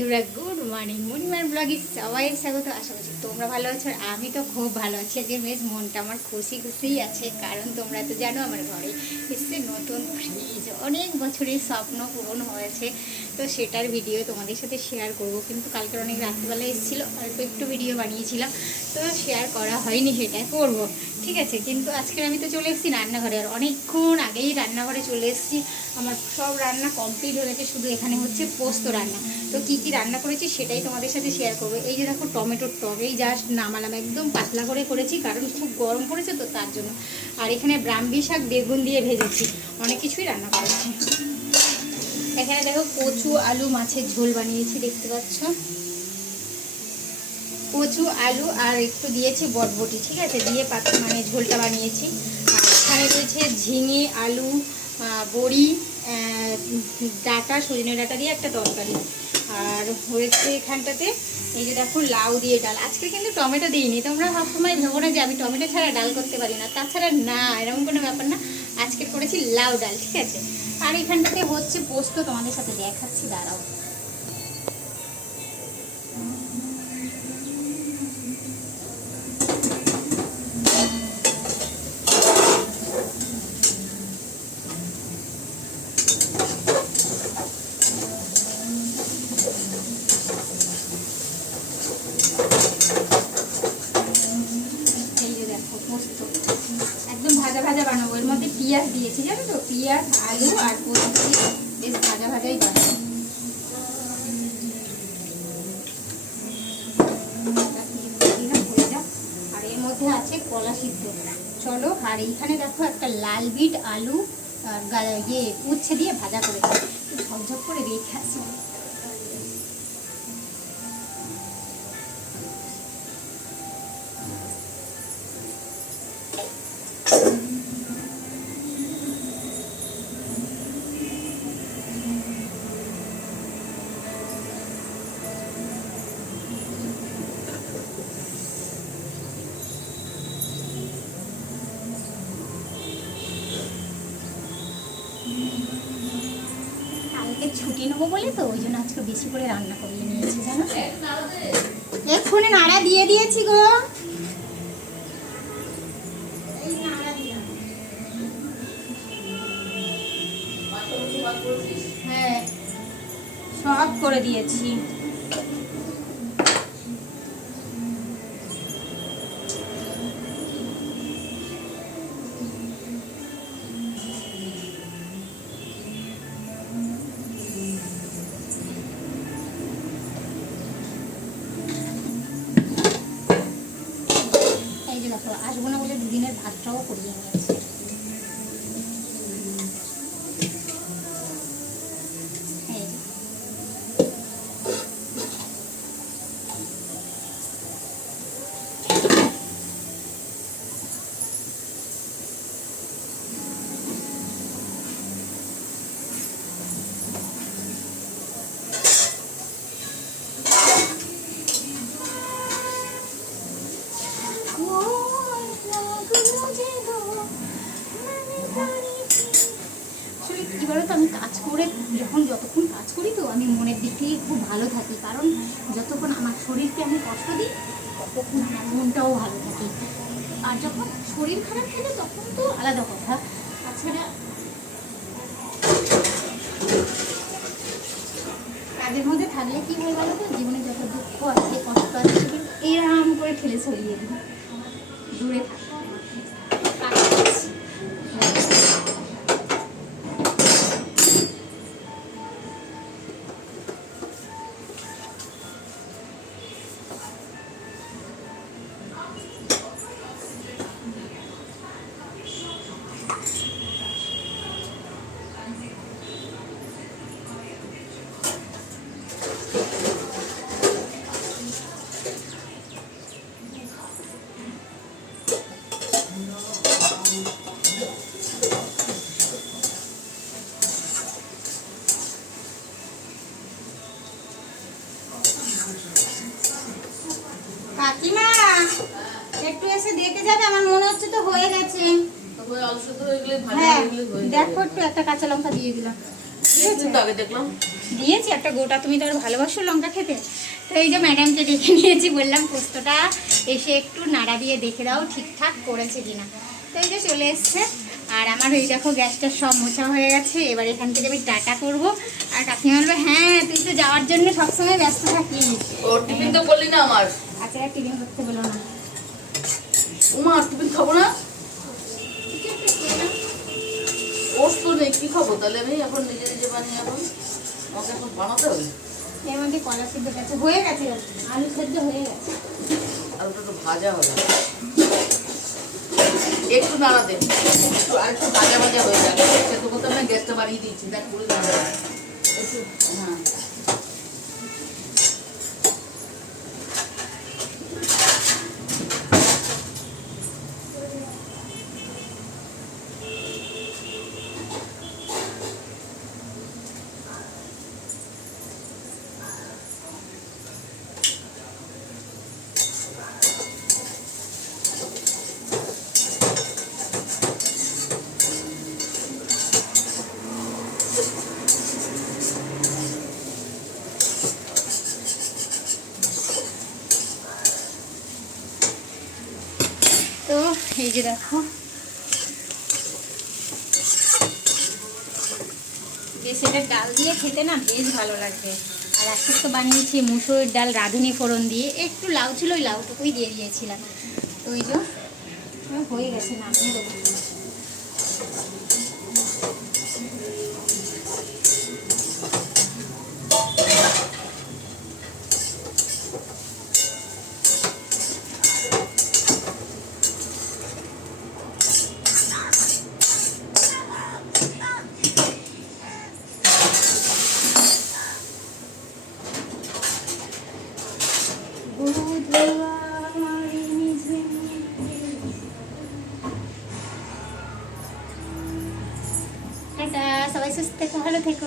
বন্ধুরা good morning মর্নিমার ব্লগে সবাই স্বাগত, আশা করছি তোমরা ভালো আছো আর আমি তো খুব ভালো আছি। আজকে বেশ মনটা আমার খুশি খুশিই আছে, কারণ তোমরা তো জানো আমার ঘরে এসছে নতুন ফ্রিজ অনেক বছরের স্বপ্ন পূরণ হয়েছে, তো সেটার ভিডিও তোমাদের সাথে শেয়ার করব। কিন্তু কালকে অনেক রাত্রিবেলা এসেছিল, অল্প একটু ভিডিও বানিয়েছিলাম, তো শেয়ার করা হয়নি, সেটা করব। ঠিক আছে, কিন্তু আজকে আমি তো চলে এসেছি রান্নাঘরে, আর অনেকক্ষণ আগেই রান্নাঘরে চলে এসেছি। আমার সব রান্না কমপ্লিট হয়ে গেছে, শুধু এখানে হচ্ছে পোস্ত রান্না। তো কি কি রান্না করেছি সেটাই তোমাদের সাথে শেয়ার করব। এই যে দেখো টমেটোর টক, এই জাস্ট নামালাম, একদম পাতলা করে করেছি, কারণ খুব গরম পড়েছে তো তার জন্য। আর এখানে ব্রাহ্মী শাক বেগুন দিয়ে ভেজেছি, অনেক কিছুই রান্না করেছি। এখানে দেখো কচু, আলু, মাছের ঝোল বানিয়েছি, দেখতে পাচ্ছ। কচু, আলু আর একটু দিয়েছি বটবটি, ঠিক আছে? দিয়ে পাতা মানে ঝোলটা বানিয়েছি। আর এখানে রয়েছে ঝিঙে, আলু বড়ি ডাটা, সজনে ডাটা দিয়ে একটা তরকারি। আর হয়েছে এখানটাতে, এই যে দেখো লাউ দিয়ে ডাল। আজকে কিন্তু টমেটো দিইনি, তোমরা সবসময় ভেবো না যে আমি টমেটো ছাড়া ডাল করতে পারি না। তাছাড়া না, এরকম কোনো ব্যাপার না। আজকে করেছি লাউ ডাল, ঠিক আছে? আর এখানটাতে হচ্ছে পোস্ত, তোমাদের সাথে দেখাচ্ছি, দাঁড়াও এই যে দেখো পোস্ত একদম ভাজা ভাজা বানাবো এর মধ্যে পেঁয়াজ দিয়েছি, জানো তো? পেঁয়াজ, আলু আর পোস্ত বেশ ভাজা ভাজাই হয়ে। আর এর মধ্যে আছে কলা সিদ্ধ। চলো, আর এইখানে দেখো একটা লাল বিট, আলু আর ইয়ে উচ্ছে দিয়ে ভাজা করেছি। ঝকঝক করে রেখে আসি। নেব বলে তো, ওই জন্য আজকে বেশি করে রান্না করিয়ে নিয়েছি, জানো? এক্ষুনি নাড়া দিয়ে দিয়েছি গো। হ্যাঁ সব করে দিয়েছি। ভাতটাও করিয়ে নিয়েছি কাজ করে, যখন যতক্ষণ কাজ করি তো আমি মনের দিক থেকে খুব ভালো থাকি। কারণ যতক্ষণ আমার শরীরকে আমি কষ্ট দিই, ততক্ষণ আমার মনটাও ভালো থাকে। আর যখন শরীর খারাপ থাকে, তখন তো আলাদা কথা। তাছাড়া কাজের মধ্যে থাকলে কি হয় বলো তো? জীবনে যত দুঃখ আছে কষ্ট আছে এরম করে ঠেলে সরিয়ে দিই। দূরে থাকো। কাকিমা একটু এসে দেখে যাবে আমার মনে হচ্ছে তো হয়ে গেছে। হয়ে দেখো একটু একটা কাঁচা লঙ্কা দিয়ে দিলাম। দিয়েছি একটা গোটা তুমি তো আর ভালোবাসো লঙ্কা খেতে। তো এই যে ম্যাডামকে ডেকে নিয়েছি বললাম পোস্তটা এসে একটু নাড়া দিয়ে দেখে দাও ঠিকঠাক করেছে কিনা। তো এই যে চলে এসছে। আর আমার এই দেখো গ্যাসটা সব মোছা হয়ে গেছে এবার এখান থেকে আমি টাটা করব। আর কাকিমা বলবে হ্যাঁ তুই তো যাওয়ার জন্য সবসময় ব্যস্ত থাকিস। ও টিফিন তো না আমার? আচ্ছা টিফিন করতে বলো না। উমা টিফিন খাব না? ওর তো নেই কি খাব? তাহলে আমি এখন নিজে নিজে বানিয়ে এখন আমাকে এখন বানাতে হবে? এর মধ্যে কলা সিদ্ধ গেছে। হয়ে গেছে আলু সেদ্ধ হয়ে গেছে। আর ওটা তো ভাজা হবে একটু নাড়া দে। একটু আর একটু ভাজা ভাজা হয়ে যাবে। সেদ্ধ করতে আমি গ্যাসটা বাড়িয়ে দিচ্ছি। দেখ পুরো একটু হ্যাঁ। তো এই যে দেখো। বেশ এটা ডাল দিয়ে খেতে না বেশ ভালো লাগবে আর আজকে তো বানিয়েছি মুসুর ডাল রাঁধুনি ফোড়ন দিয়ে। একটু লাউ ছিল, ওই লাউটুকুই দিয়ে দিয়েছিলাম। তো ওই যে, হয়ে গেছে না দেবো। ভালো থেকো।